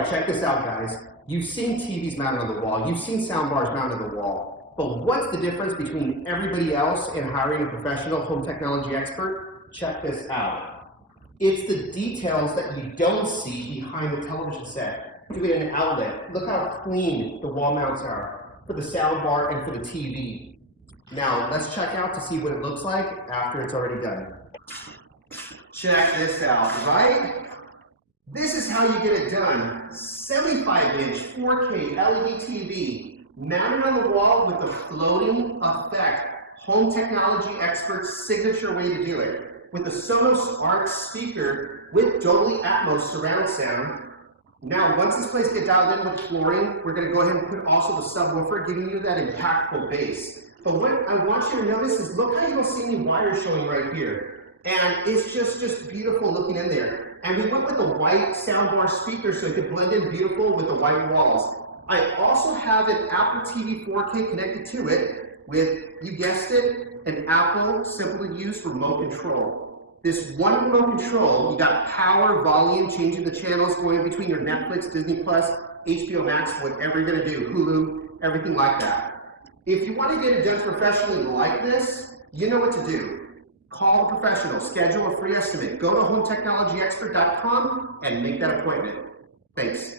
right, check this out, guys. You've seen TVs mounted on the wall. You've seen sound bars mounted on the wall. But what's the difference between everybody else and hiring a professional home technology expert? Check this out. It's the details that you don't see behind the television set. Doing an outlet. Look how clean the wall mounts are for the sound bar and for the TV. Now, let's check out to see what it looks like after it's already done. Check this out, right? This is how you get it done. 75-inch 4K LED TV mounted on the wall with a floating effect. Home technology expert's signature way to do it. With a Sonos Arc speaker with Dolby Atmos surround sound. Now, once this place gets dialed in with flooring, we're going to go ahead and put also the subwoofer, giving you that impactful bass. But what I want you to notice is, look how you don't see any wires showing right here. And it's just beautiful looking in there. And we went with a white soundbar speaker so it could blend in beautiful with the white walls. I also have an Apple TV 4K connected to it with, you guessed it, an Apple simple to use remote control. This one remote control, you got power, volume, changing the channels, going in between your Netflix, Disney Plus, HBO Max, whatever you're gonna do, Hulu, everything like that. If you want to get it done professionally like this, you know what to do. Call a professional, schedule a free estimate, go to hometechnologyexpert.com and make that appointment. Thanks.